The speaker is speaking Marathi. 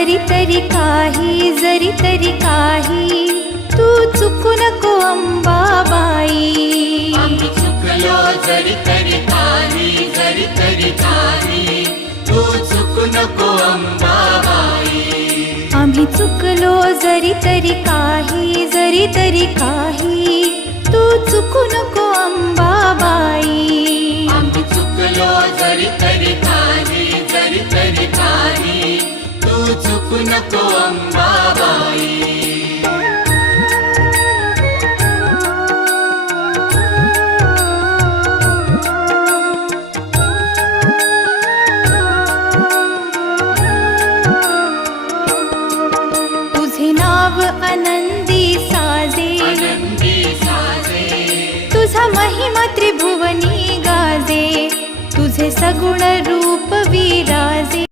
जरी तरी काही तू चुकू नको अंबाबाई. आम्ही चुकलो जरी तरी काही तू चुकू नको अंबाबाई. आम्ही चुकलो जरी तरी काही तू चुकू नको अंबाबाई. आम्ही चुकलो जरी तरी काही तू चुकू नको अंबाबाई. तुझे नाव आनंदी साजे, तुझा महिमा त्रिभुवनी गाजे. तुझे सगुण रूप